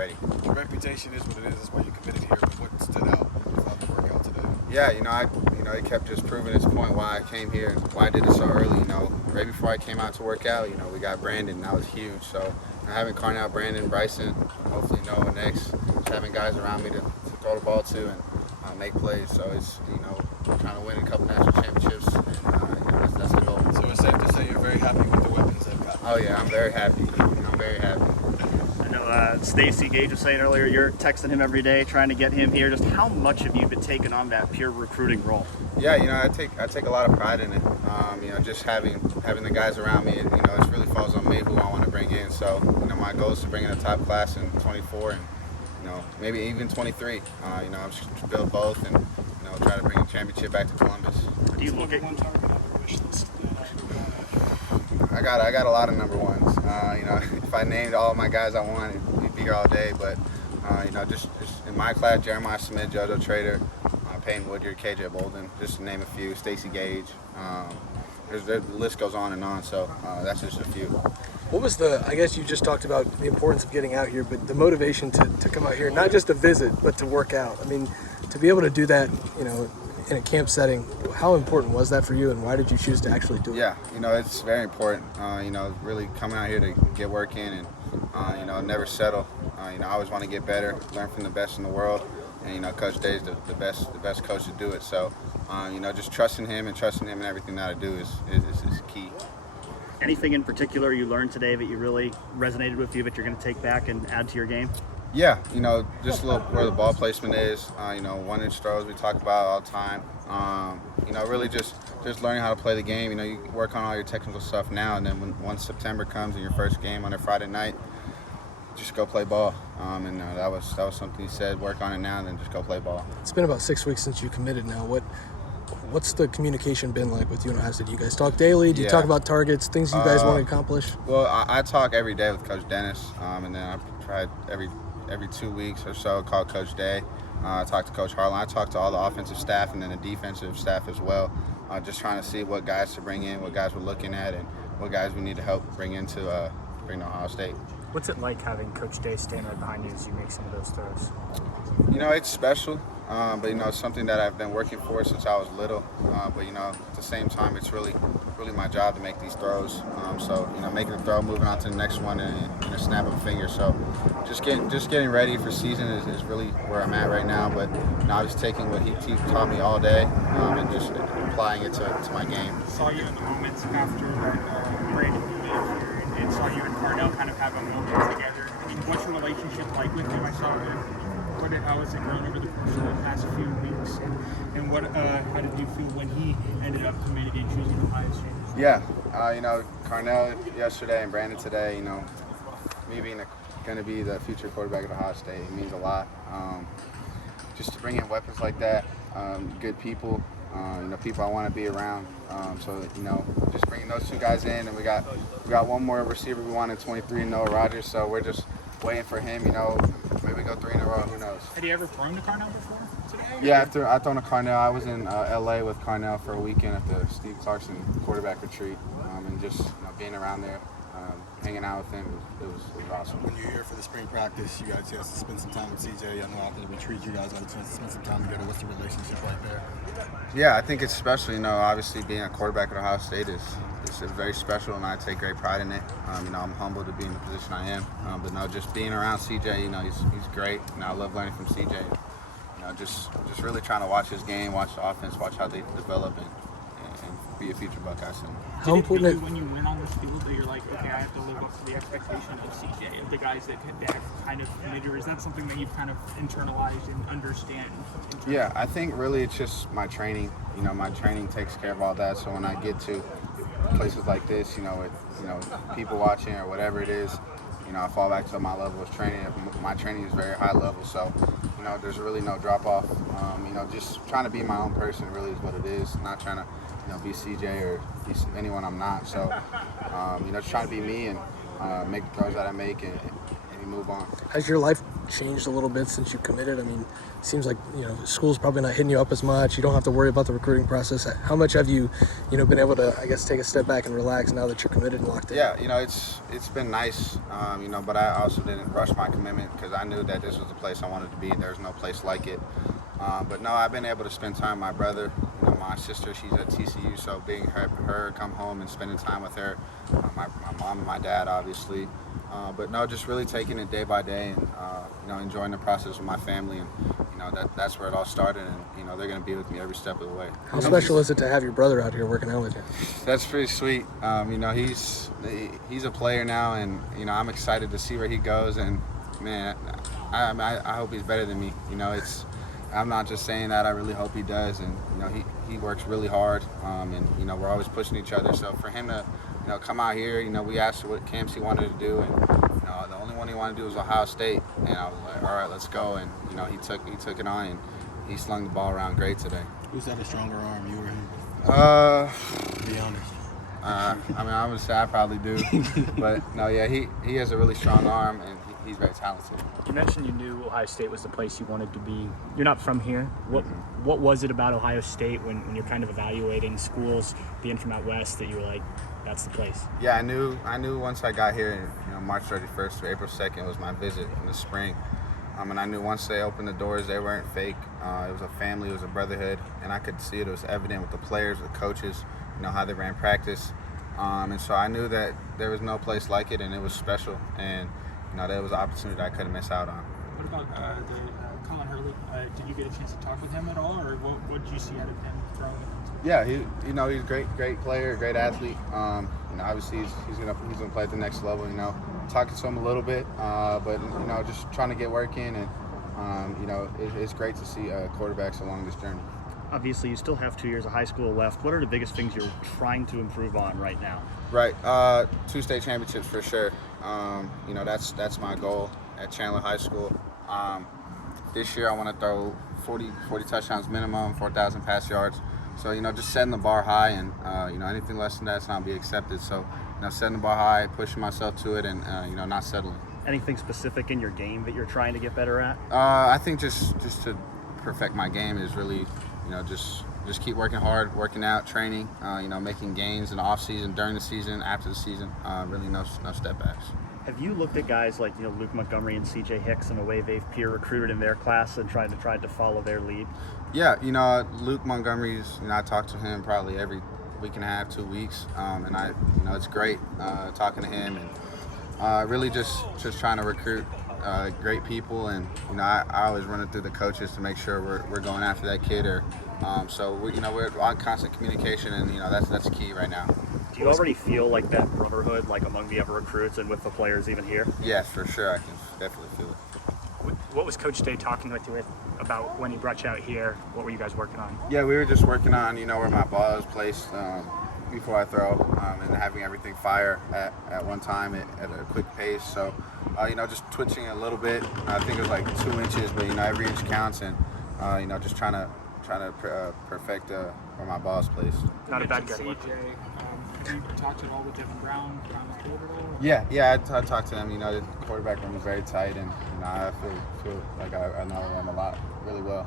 ready. Your reputation is what it is. That's why you committed here. But what stood out about the workout today? Yeah, he kept just proving his point why I came here and why I did it so early. Right before I came out to work out, we got Brandon, and that was huge. So having Carnell, Brandon, Bryson, hopefully Noah next, just having guys around me to throw the ball to and make plays. So it's trying to win a couple national championships. That's the goal. So it's safe to say you're very happy with the weapons they've got. Oh yeah, I'm very happy. I'm very happy. I know Stacey Gage was saying earlier you're texting him every day trying to get him here. Just how much have you been taking on that pure recruiting role? Yeah, I take a lot of pride in it. Just having the guys around me, it really falls on me who I want to bring in. So my goal is to bring in a top class in 24 and maybe even 23. I'm just build both and try to bring a championship back to Columbus. Do you look at one target on your wish list? I got a lot of number ones. If I named all my guys I wanted, we'd be here all day. But just in my class, Jeremiah Smith, JoJo Trader, Payne Woodyard, KJ Bolden, just to name a few. Stacey Gage. The list goes on and on. So that's just a few. What was I guess you just talked about the importance of getting out here, but the motivation to come out here, not just to visit, but to work out. I mean, to be able to do that, in a camp setting, how important was that for you, and why did you choose to actually do it? Yeah, it's very important. Really coming out here to get work in and, never settle. I always want to get better, learn from the best in the world, and Coach Day is the best coach to do it. So, just trusting him and everything that I do is key. anything in particular you learned today that you really resonated with you that you're going to take back and add to your game? Yeah, just a little where the ball placement is. 1-inch throws we talk about all the time. Really just learning how to play the game. You work on all your technical stuff now, and then once September comes and your first game on a Friday night, just go play ball. That was something he said. Work on it now, and then just go play ball. It's been about 6 weeks since you committed now. What's the communication been like with you and Ohio State? Do you guys talk daily? Do you talk about targets, things you guys want to accomplish? Well, I talk every day with Coach Dennis, and then I try every 2 weeks or so call Coach Day. I talk to Coach Harlan. I talk to all the offensive staff and then the defensive staff as well. Just trying to see what guys to bring in, what guys we're looking at, and what guys we need to help bring into Ohio State. What's it like having Coach Day stand right behind you as you make some of those throws? It's special, but it's something that I've been working for since I was little. But at the same time, it's really my job to make these throws. So making the throw, moving on to the next one, and a snap of a finger. So just getting ready for season is really where I'm at right now. But I was taking what he taught me all day and just applying it to my game. Saw you in the moments after Brandon moved here, and saw you and Carnell kind of have a moment together. I mean, what's your relationship like with him? I saw how has it grown over the course of the past few weeks, and how did you feel when he ended up committing and choosing Ohio State? Yeah, Carnell yesterday and Brandon today. Me being going to be the future quarterback at Ohio State, it means a lot. Just to bring in weapons like that, good people. People I want to be around. So just bringing those two guys in, and we got one more receiver we want in 23, Noah Rogers. So we're just waiting for him. Maybe go 3 in a row. Who knows? Had you ever thrown to Carnell before today? Yeah, I've thrown to Carnell. I was in LA with Carnell for a weekend at the Steve Clarkson quarterback retreat, and just being around there, hanging out with him, it was awesome. When you're here for the spring practice, you guys get to spend some time with CJ. I know after the retreat, you guys got a chance to spend some time together. What's the relationship like there? Yeah, I think it's special. Obviously being a quarterback at Ohio State is very special, and I take great pride in it. I'm humbled to be in the position I am. But just being around CJ, he's great. I love learning from CJ. Just really trying to watch his game, watch the offense, watch how they develop, and be a future Buckeye soon. Did it hit you when you went on this field that you're like, okay, I have to live up to the expectation of CJ, of the guys that have kind of committed, or is that something that you've kind of internalized and understand? Yeah, I think really it's just my training. My training takes care of all that. So when I get to places like this, with people watching or whatever it is, I fall back to my level of training. My training is very high level, so there's really no drop off. Just trying to be my own person really is what it is. Not trying to be CJ or be anyone I'm not. So just trying to be me and make the throws that I make and maybe move on. Has your life changed a little bit since you committed? I mean, it seems like, school's probably not hitting you up as much. You don't have to worry about the recruiting process. How much have you, been able to, I guess, take a step back and relax now that you're committed and locked in? Yeah, it's been nice, but I also didn't rush my commitment because I knew that this was the place I wanted to be. There's no place like it. But no, I've been able to spend time with my brother. My sister, she's at TCU, so being her come home and spending time with her, my mom and my dad, obviously. But no, just really taking it day by day and, enjoying the process with my family. And, that's where it all started. And, they're going to be with me every step of the way. How special is it to have your brother out here working out with you? That's pretty sweet. He's a player now, and, I'm excited to see where he goes. And, man, I hope he's better than me. I'm not just saying that. I really hope he does, and he works really hard, and we're always pushing each other. So for him to come out here, we asked what camps he wanted to do, and the only one he wanted to do was Ohio State, and I was like, all right, let's go. And he took it on, and he slung the ball around great today. Who's had a stronger arm, you or him? Be honest. I would say I probably do, but no, yeah, he has a really strong arm, and he's very talented. You mentioned you knew Ohio State was the place you wanted to be. You're not from here. What was it about Ohio State when you're kind of evaluating schools, being from out west, that you were like, that's the place? Yeah, I knew once I got here, March 31st to April 2nd was my visit in the spring. And I knew once they opened the doors, they weren't fake. It was a family, it was a brotherhood, and I could see it was evident with the players, the coaches, how they ran practice. And so I knew that there was no place like it, and it was special. And that was an opportunity I couldn't miss out on. What about Colin Hurley? Did you get a chance to talk with him at all, or what did you see out of him throwing? Yeah, he's a great player, great athlete. Obviously he's gonna play at the next level. Talking to him a little bit, but just trying to get work in, and it's great to see quarterbacks along this journey. Obviously, you still have 2 years of high school left. What are the biggest things you're trying to improve on right now? Right, 2 state championships for sure. That's my goal at Chandler High School. This year I want to throw 40 touchdowns minimum, 4,000 pass yards. So, just setting the bar high, and, anything less than that's not be accepted. So, setting the bar high, pushing myself to it, and, not settling. Anything specific in your game that you're trying to get better at? I think just to perfect my game is really, just keep working hard, working out, training, making gains in the off season, during the season, after the season. Really no step backs. Have you looked at guys like Luke Montgomery and CJ Hicks and the way they've peer recruited in their class and tried to follow their lead? Yeah, Luke Montgomery's. I talk to him probably every week and a half, 2 weeks, and it's great talking to him, and really just trying to recruit great people, and I always run it through the coaches to make sure we're going after that kid, or so we're on constant communication, and that's key right now. Do you already feel like that brotherhood, like among the other recruits and with the players even here? Yeah, for sure. I can definitely feel it. What was Coach Day talking with you about when he brought you out here? What were you guys working on? Yeah, we were just working on, where my ball is placed before I throw, and having everything fire at one time at a quick pace. So, just twitching a little bit. I think it was like 2 inches, but every inch counts, and just trying to perfect where my ball is placed. Not a bad guy. Have you talked at all with Devin Brown on the field at all? Yeah, I talked to him. The quarterback room is very tight, and I feel like I know him a lot, really well.